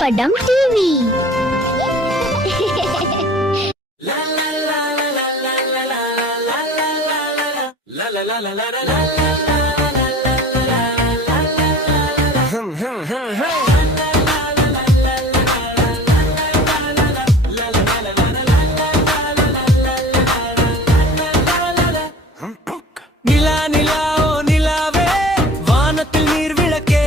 படம் டிவி. நிலா நிலா ஓ நிலாவே வானத்தில் நீர் விளக்கே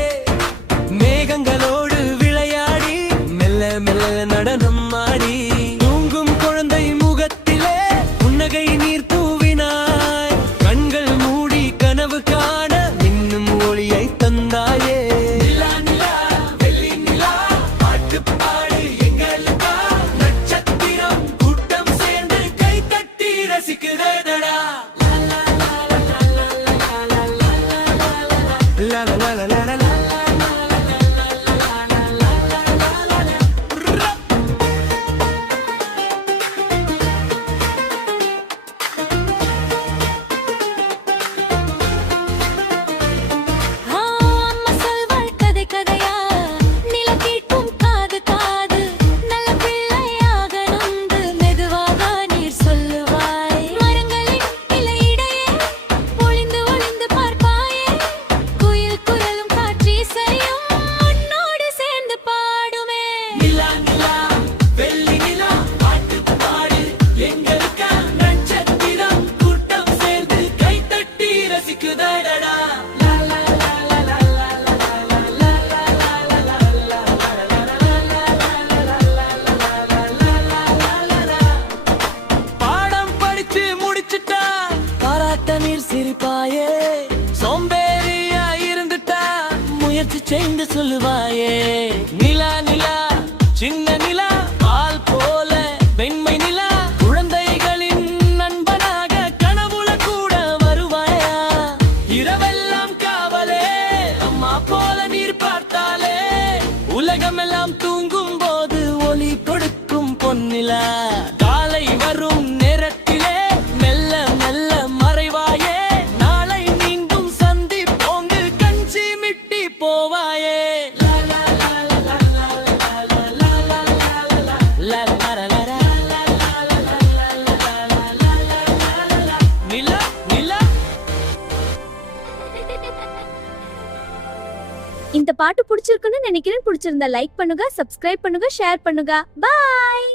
மேகங்களோடு விளையாடி மெல்ல மெல்ல நடனம் ஆடி தூங்கும் குழந்தை முகத்திலே புன்னகை நீர் தூவினாய் கண்கள் மூடி கனவு காண இன்னும் ஒளியை தந்தாயே நிலா நிலா வெள்ளி நிலா பாட்டு பாடு எங்களுக்கா நட்சத்திரம் கூட்டம் சேர்ந்து கை தட்டி ரசிக்கிறதடா La la la la la la சிரிப்பாயே சோம்பேறியா இருந்துட்டா முயற்சி செய்து சொல்லுவாயே நிலா நிலா சின்ன நிலா பால் போல வெண்மை நிலா குழந்தைகளின் நண்பனாக கனவுல கூட வருவாயா இரவெல்லாம் காவலே அம்மா போல நீர் பார்த்தாலே உலகமெல்லாம் தூங்கும் போது ஒளி கொடுக்கும் பொன்னிலா காலை வரும் நேரத்திலே மெல்ல மெல்ல மறைவாயே நாளை மீண்டும் சந்திப்போங்கு கஞ்சி மிட்டி போவாயே நிலா நிலா. இந்த பாட்டு பிடிச்சிருக்குன்னு நினைக்கிறேன். பிடிச்சிருந்தா லைக் பண்ணுங்க, சப்ஸ்கிரைப் பண்ணுங்க, ஷேர் பண்ணுங்க. பாய்.